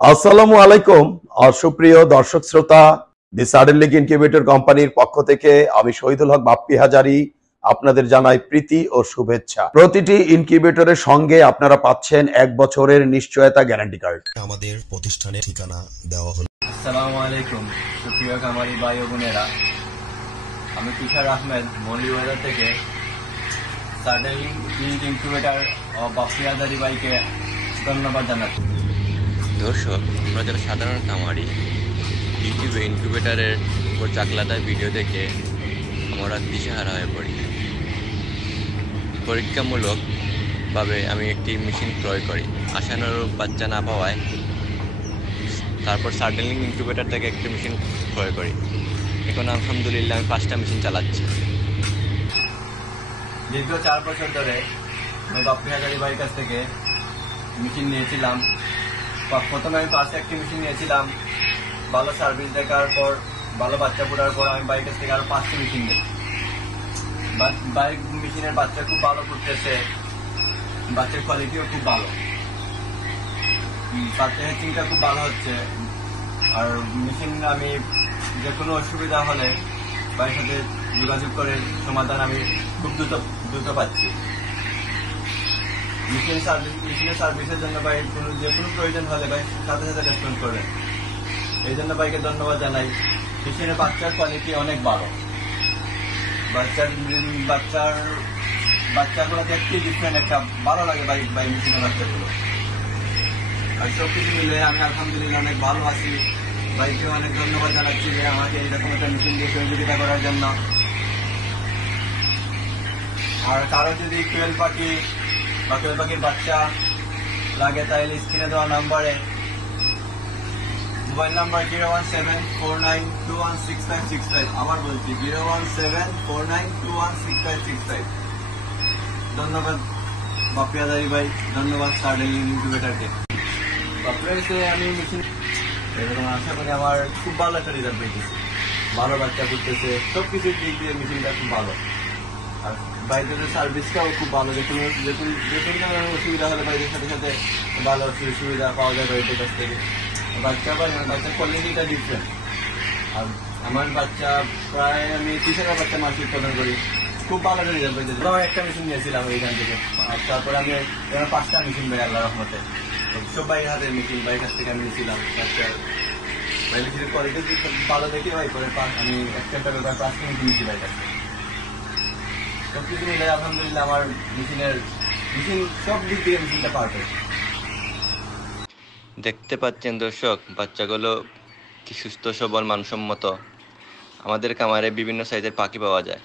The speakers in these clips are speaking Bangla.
আসসালামু আলাইকুম। সুপ্রিয় দর্শক শ্রোতা, দি সাডেন লিগ ইনকিউবেটর কোম্পানির পক্ষ থেকে আমি শহীদুল হক বাপ্পি হাজারি আপনাদের জানাই প্রীতি ও শুভেচ্ছা। প্রতিটি ইনকিউবেটরের সঙ্গে আপনারা পাচ্ছেন 1 বছরের নিশ্চয়তা গ্যারান্টি কার্ড। আমাদের প্রতিষ্ঠানের ঠিকানা দেওয়া হলো। আসসালামু আলাইকুম সুপ্রিয় খামারি ভাই ও বোনেরা, আমি তুষার আহমেদ মৌলভীবাজার থেকে সাডেন লিগ ইনকিউবেটর ও বাপ্পি হাজারি ভাইকে ধন্যবাদ জানাচ্ছি। দর্শক, আমরা যারা সাধারণ খামারি ইউটিউবে ইনকিউবেটারের উপর চাকলাদার ভিডিও দেখে আমরা দিশেহারা হয়ে পড়ি। পরীক্ষামূলকভাবে আমি একটি মেশিন ক্রয় করি, আশানুরূপ বাচ্চা না পাওয়ায় তারপর সাডেন লিগ ইনকিউবেটার থেকে একটি মেশিন ক্রয় করি। এখন আলহামদুলিল্লাহ আমি 5টা মেশিন চালাচ্ছি। দীর্ঘ 4 বছর ধরে আমি বাপ্পি হাজারি ভাইয়ের কাছ থেকে মেশিন নিয়েছিলাম। প্রথমে আমি 1টি মেশিন নিয়েছিলাম। ভালো সার্ভিস দেখার পর, ভালো বাচ্চা পড়ার পর আমি বাইরের কাছ থেকে আরো 5টি মেশিন নিই। বাইক মেশিনের বাচ্চা খুব ভালো ফুটতেছে, বাচ্চার কোয়ালিটিও খুব ভালো, বাচ্চা হ্যাচিংটা খুব ভালো হচ্ছে। আর মেশিন আমি যে কোনো অসুবিধা হলে বাইরের সাথে যোগাযোগ করে সমাধান আমি খুব দ্রুত পাচ্ছি। মেশিনের সার্ভিসের জন্য ভাই যে কোনো প্রয়োজন হলে ভাই সাথে সাথে রেসপন্স করে, এই জন্য ভাইকে ধন্যবাদ জানাই। মেশিনের বাচ্চার কোয়ালিটি অনেক ভালো, বাচ্চাগুলো দেখতে ডিফারেন্ট, একটা ভালো লাগে ভাই মেশিনের বাচ্চাগুলো। আর সব কিছু মিলে আমি আলহামদুলিল্লাহ অনেক ভালো আছি। ভাইকে অনেক ধন্যবাদ জানাচ্ছি যে আমাকে এইরকম একটা মেশিন দিয়ে সহযোগিতা করার জন্য। আর কারো যদি কোয়েল পাখি বা কোয়েল পাখির বাচ্চা লাগে তাহলে স্ক্রিনে দেওয়া নাম্বারে মোবাইল নাম্বার 01749216565, আবার বলছি 01749216565। ধন্যবাদ বাপ্পি হাজারি ভাই, ধন্যবাদ সাডেন লিগ ইনকিউবেটরকে। বাপ্পি আমি মেশিন এরকম আশা করি আমার খুব ভালো একটা রেজাল্ট পেয়েছি, ভালো বাচ্চা করতেছে, সব কিছুর দিক দিয়ে মেশিনটা খুব ভালো। আর বাইরের সার্ভিসটাও খুব ভালো, যে কোনো অসুবিধা হলে বাইরের সাথে সাথে ভালো সুবিধা পাওয়া যায় বাইরের কাছ থেকে। বাচ্চার কোয়ালিটিটা ডিফারেন্ট। আর আমার বাচ্চা প্রায় আমি 30,000 বাচ্চা মাসে উৎপাদন করি, খুব ভালো রেজাল্ট পেয়েছে। একটা মেশিন নিয়েছিলাম এইখান থেকে, আর তারপরে আমি 5টা মেশিন পাই আল্লাহ রহমতে। সব বাইরের হাতের মেশিন বাইরের কাছ থেকে আমি নিয়েছিলাম। বাচ্চার মেশিনের কোয়ালিটি ভালো দেখে ভাই করে আমি একটা ব্যাপার 5টা মেশিন নিয়েছি বাইরের কাছ থেকে। সব কিছু মিলে আলহামদুলিল্লাহ আমার মেশিন সব দিক থেকে মেশিনটা পারফেক্ট। দেখতে পাচ্ছেন দর্শক, বাচ্চাগুলো কি সুস্থ সবল মানসম্মত। আমাদের খামারে বিভিন্ন সাইজের পাখি পাওয়া যায়।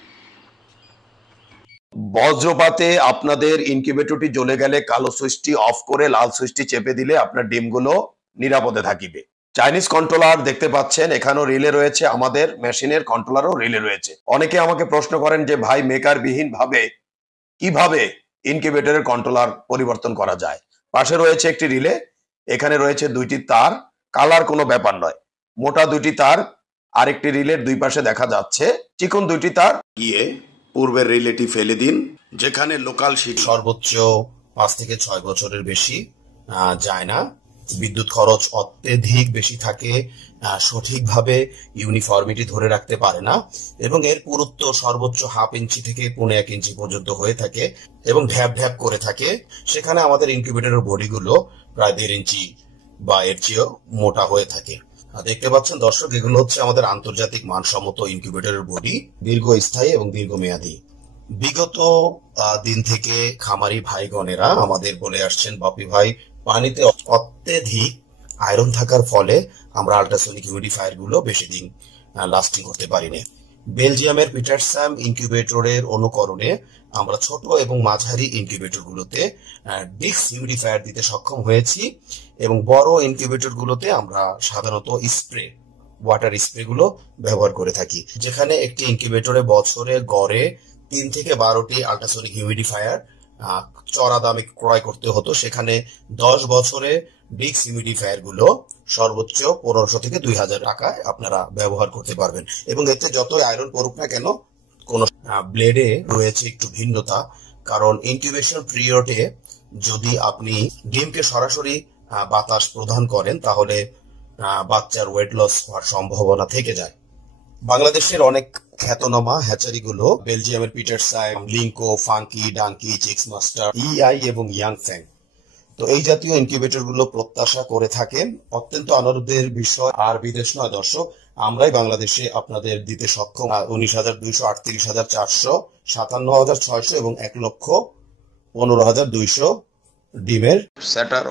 বজ্রপাতে আপনাদের ইনকিউবেটরটি জ্বলে গেলে কালো সুইচটি অফ করে লাল সুইচটি চেপে দিলে আপনার ডিমগুলো নিরাপদে থাকিবে। চাইনিজ কন্ট্রোলার দেখতে পাচ্ছেন, এখানেও রিলে রয়েছে, আমাদের মেশিনের কন্ট্রোলারও রিলে রয়েছে। অনেকে আমাকে প্রশ্ন করেন যে ভাই মেকার বিহীন ভাবে কিভাবে ইনকিউবেটরের কন্ট্রোলার পরিবর্তন করা যায়। পাশে রয়েছে একটি রিলে, এখানে রয়েছে 2টি তার, কালার কোনো ব্যাপার নয়। মোটা 2টি তার আরেকটি রিলের 2 পাশে দেখা যাচ্ছে, চিকন 2টি তার গিয়ে পূর্বের রিলেটি ফেলে দিন, যেখানে লোকাল শিট সর্বোচ্চ 5 থেকে 6 বছরের বেশি যায় না। বিদ্যুৎ খরচ অত্যধিক বেশি থাকে, সঠিকভাবে ইউনিফর্মিটি ধরে রাখতে পারে না, এবং এর পুরুত্ব সর্বোচ্চ 1/2 ইঞ্চি থেকে 1.5 ইঞ্চি পর্যন্ত হয়ে থাকে এবং ঢ্যাপ ঢ্যাপ করে থাকে। সেখানে আমাদের ইনকিউবেটরের বডিগুলো প্রায় 1.5 ইঞ্চি বা এর চেয়েও মোটা হয়ে থাকে। দেখতে পাচ্ছেন দর্শক, এগুলো হচ্ছে আমাদের আন্তর্জাতিক মানসম্মত ইনকিউবেটরের বডি, দীর্ঘস্থায়ী এবং দীর্ঘমেয়াদী। বিগত দিন থেকে খামারি ভাইগণেরা আমাদের বলে আসছেন, বাপি ভাই পানিতে অত্যধিক আয়রন থাকার ফলে আমরা আল্ট্রাসনিক হিউমিডিফায়ার গুলো বেশি দিন লাস্টিং করতে পারি না। বেলজিয়ামের পিটারস্যাম ইনকিউবেটরের অনুকরণে আমরা ছোট এবং মাঝারি ইনকিউবেটর গুলোতে ডিক্স হিউমিডিফায়ার দিতে সক্ষম হয়েছি, এবং বড় ইনকিউবেটর গুলোতে আমরা সাধারণত ওয়াটার স্প্রে গুলো ব্যবহার করে থাকি। যেখানে একটি ইনকিউবেটরে বছরে গড়ে 3 থেকে 12টি আল্ট্রাসনিক হিউমিডিফায়ার চড়া দামে ক্রয় করতে হতো, সেখানে 10 বছরে ডিক্স হিউমিডিফায়ার গুলো সর্বোচ্চ 1500 থেকে 2000 টাকায় আপনারা ব্যবহার করতে পারবেন। এবং এতে যতই আয়রন পড়ুক না কেন, কোন ব্লেডে রয়েছে একটু ভিন্নতা, কারণ ইনকিউবেশন পিরিয়ডে যদি আপনি ডিমকে সরাসরি বাতাস প্রদান করেন তাহলে বাচ্চার ওয়েট লস হওয়ার সম্ভাবনা থেকে যায়। বাংলাদেশের অনেক খ্যাতনামা হ্যাচারিগুলো বেলজিয়ামের পিটারসাইম, লিঙ্কো, ফাঙ্কি, ডাঙ্কি, চিক্স মাস্টার, ইআই এবং ইয়াংফ্যাং, তো এই জাতীয় ইনকিউবেটর গুলো প্রত্যাশা করে থাকেন। অত্যন্ত আনন্দের বিষয়, আর বিদেশ নয় দর্শক, আমরাই বাংলাদেশে আপনাদের দিতে সক্ষম 19,200, 38,400, 57,600 এবং 1,15,200 ডিমের সেটার